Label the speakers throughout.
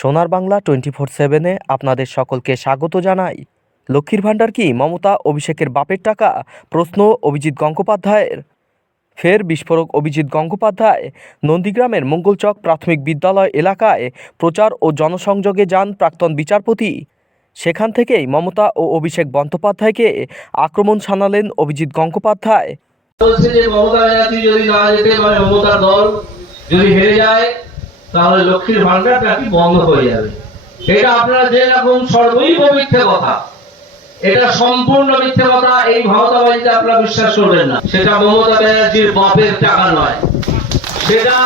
Speaker 1: সোনার Bangla twenty four সেভেনে আপনাদের সকলকে স্বাগত জানাই। লক্ষ্মীর ভাণ্ডার কি মমতা, অভিষেকের বাপের টাকা? প্রশ্ন অভিজিৎ গঙ্গোপাধ্যায়ের। ফের বিস্ফোরক অভিজিৎ গঙ্গোপাধ্যায়। নন্দীগ্রামের মঙ্গলচক প্রাথমিক বিদ্যালয় এলাকায় প্রচার ও জনসংযোগে যান প্রাক্তন বিচারপতি। সেখান থেকেই মমতা ও অভিষেক বন্দ্যোপাধ্যায়কে আক্রমণ শানালেন অভিজিৎ গঙ্গোপাধ্যায়।
Speaker 2: বলছে যে মমতা যদি না যেতে পারে মমতার দল যদি হেরে যায় তাহলে লক্ষ্মীর ভান্ডারটা কি বন্ধ হয়ে যাবে? এটা আপনারা যে রকম সর্বৈব মিথ্যে কথা। এটা সম্পূর্ণ মিথ্যে কথা, এই মমতাবাজিতে আপনারা বিশ্বাস করবেন না। সেটা মমতা ব্যানার্জির বাপের টাকা নয়। সেটা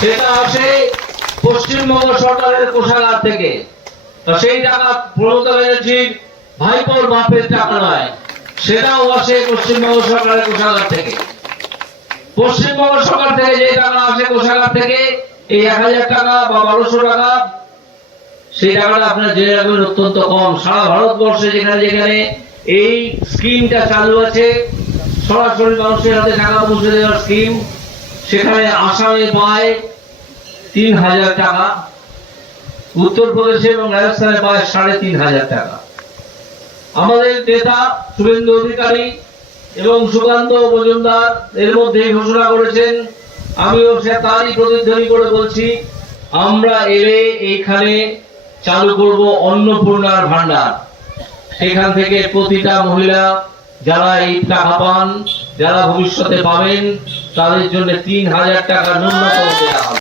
Speaker 2: সেটা আসে পশ্চিমবঙ্গ সরকারের কোষাগার থেকে। সেই টাকা মমতা ব্যানার্জির ভাইপোর বাপের টাকা নয়। সেটাও আসে পশ্চিমবঙ্গ সরকারের কোষাগার থেকে। পশ্চিমবঙ্গ সরকার থেকে যে টাকা আসে কোষাগার থেকে, এই এক হাজার টাকা বা বারোশো টাকা, সেই টাকাটা আপনার জেনে রাখবেন অত্যন্ত কম। সারা ভারতবর্ষে যেখানে যেখানে এই স্কিমটা চালু আছে, সরাসরি মানুষের হাতে টাকা পৌঁছে দেওয়ার স্কিম, সেখানে আসামে পায় তিন হাজার টাকা, উত্তরপ্রদেশে এবং রাজস্থানে পায় সাড়ে তিন হাজার টাকা। আমাদের নেতা শুভেন্দু অধিকারী এবং সুকান্ত মজুমদার এর মধ্যে ঘোষণা করেছেন, আমিও তারই প্রতিধ্বনি করে বলছি, আমরা এলে এইখানে চালু করব অন্নপূর্ণার ভান্ডার সেখান থেকে প্রতিটা মহিলা, যারা এই টাকা পান, যারা ভবিষ্যতে পাবেন, তাদের জন্য তিন হাজার টাকা ন্যূনতম দেওয়া হবে।